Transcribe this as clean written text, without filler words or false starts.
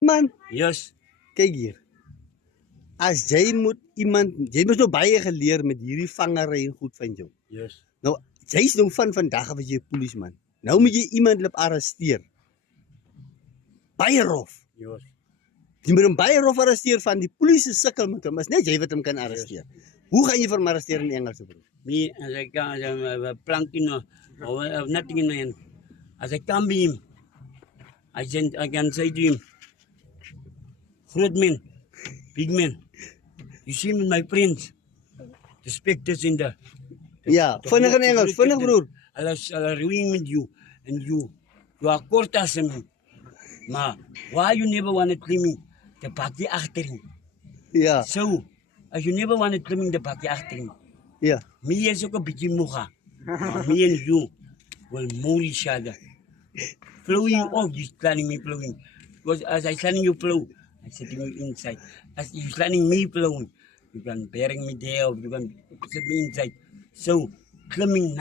Man, Yes. kyk hier. As jy moet iemand, jy moet nou baie geleer met hierdie vangery en goed van jou. Yes. Nou, jy's nou van vandag af as jy 'n polisieman. Nou moet jy iemand lip arresteer. Baie rof. Yes. Jy moet hom baie rof arresteer van die polisie sukkel met hom. Is net jy wat hom kan arresteer. Hoe gaan jy vir hom arresteer in Engels, broer? Me, as I can, a planking or nothing in my hand. As I can be him, I can say to him, "Groot man, big man, you see me, my friends, the specters in the." Ja, vinnig in Engels, vinnig broer. I'll ruin with you, and you are kort as me. Maar why you never want to claim me? The party achterin. Ja, So, as you never want to claim me, the party achterin. ja. Me is ook een beetje moega. Maar me and you will mold each other. Flowing off, you're planning me flowing. Because as I planning you flow, I'm setting you inside. As you're planning me flowing, you can bury me there, or you can set me inside. So, climbing